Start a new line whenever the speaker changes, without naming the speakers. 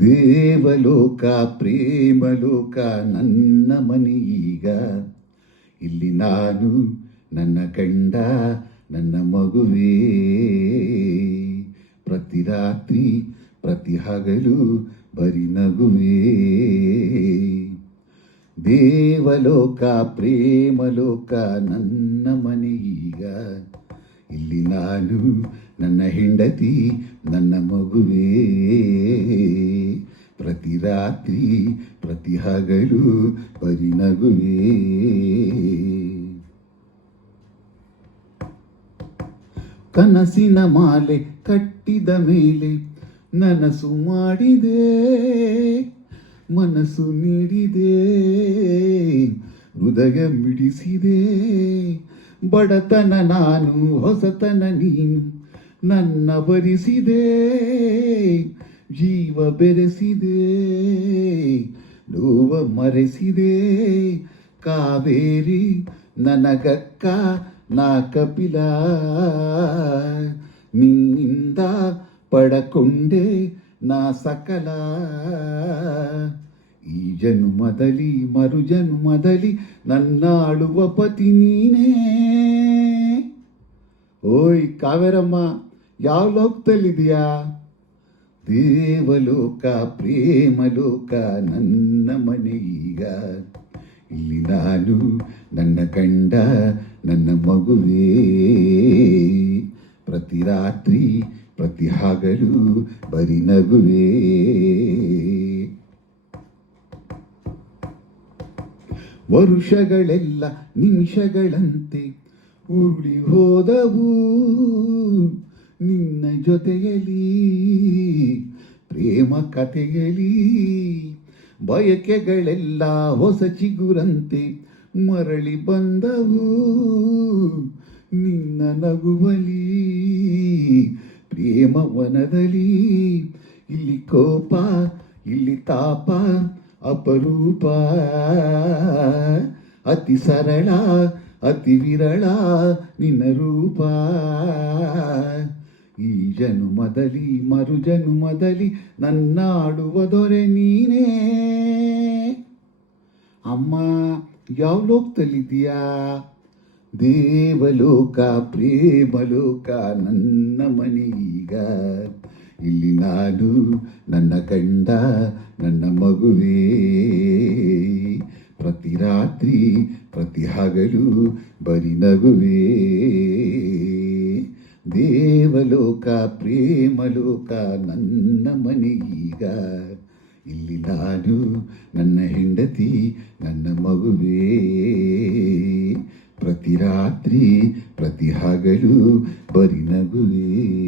ದೇವಲೋಕ, ಪ್ರೇಮಲೋಕ, ನನ್ನ ಮನೆಯೀಗ ಇಲ್ಲಿ ನಾನು, ನನ್ನ ಗಂಡ, ನನ್ನ ಮಗುವೇ. ಪ್ರತಿ ರಾತ್ರಿ, ಪ್ರತಿ ಹಗಲು ಬರಿ ನಗುವೇ. ದೇವಲೋಕ, ಪ್ರೇಮಲೋಕ, ನನ್ನ ಈಗ. ಇಲ್ಲಿ ನಾನು, ನನ್ನ ಹೆಂಡತಿ, ನನ್ನ ಮಗುವೇ. ರಾತ್ರಿ ಪ್ರತಿ ಹಗಲು ಪರಿ ನಗುವೇ ಕನಸಿನ ಮಾಲೆ ಕಟ್ಟಿದ ಮೇಲೆ ನನಸು ಮಾಡಿದೆ, ಮನಸ್ಸು ನೀಡಿದೆ, ಹೃದಯ ಬಿಡಿಸಿದೆ. ಬಡತನ ನಾನು ಹೊಸತನ ನೀನು ನನ್ನ ಬರಿಸಿದೆ ಜೀವ ಬೆರೆಸಿದೆ, ನೋವ ಮರೆಸಿದೆ. ಕಾವೇರಿ ನನಗಕ್ಕ ನಾ ಕಪಿಲ. ನಿನ್ನಿಂದ ಪಡಕೊಂಡೆ ನಾ ಸಕಲ. ಈ ಜನ್ಮದಲ್ಲಿ ಮರು ಜನ್ಮದಲ್ಲಿ ನನ್ನಾಳುವ ಪತಿ ನೀನೇ. ಓಯ್ ಕಾವೇರಮ್ಮ, ಯಾವ ಲೋಕದಲ್ಲಿದೆಯಾ ದೇವಲೋಕ, ಪ್ರೇಮಲೋಕ, ನನ್ನ ಮನೆಯೀಗ ಇಲ್ಲಿ ನಾನು, ನನ್ನ ಕಂಡ ನನ್ನ ಮಗುವೇ. ಪ್ರತಿ ರಾತ್ರಿ, ಪ್ರತಿ ಹಗಲು ಬರಿ ನಗುವೇ. ವರುಷಗಳೆಲ್ಲ ನಿಮಿಷಗಳಂತೆ ಉರುಳಿ ಹೋದವು. ನಿನ್ನ ಜೊತೆಯಲಿ ಪ್ರೇಮ ಕಥೆಯಲಿ ಬಯಕೆಗಳೆಲ್ಲ ಹೊಸ ಚಿಗುರಂತೆ ಮರಳಿ ಬಂದವು. ನಿನ್ನ ನಗುವಲಿ ಪ್ರೇಮ ವನದಲ್ಲಿ, ಇಲ್ಲಿ ಕೋಪ, ಇಲ್ಲಿ ತಾಪ, ಅಪರೂಪ. ಅತಿ ಸರಳ, ಅತಿ ವಿರಳ ನಿನ್ನ ರೂಪ. ಜನುಮದಲ್ಲಿ ಮರು ಜನುಮದಲ್ಲಿ ನನ್ನಾಡುವ ದೊರೆ ನೀನೇ. ಅಮ್ಮ, ಯಾವ ಲೋಕದಲ್ಲಿದ್ದೀಯಾ? ದೇವಲೋಕ, ಪ್ರೇಮಲೋಕ, ನನ್ನ ಮನೀಗ ಇಲ್ಲಿ ನಾನು, ನನ್ನ ಕಂಡ, ನನ್ನ ಮಗುವೇ. ಪ್ರತಿ ರಾತ್ರಿ, ಪ್ರತಿ ಹಗಲು, ಬರಿ ನಗುವೇ. ದೇವಲೋಕ, ಪ್ರೇಮಲೋಕ, ನನ್ನ ಮನೆಗೀಗ ಇಲ್ಲಿ ನಾನು, ನನ್ನ ಹೆಂಡತಿ, ನನ್ನ ಮಗುವೇ. ಪ್ರತಿ ರಾತ್ರಿ, ಪ್ರತಿ ಹಗಲು ಬರಿ ನಗುವೇ.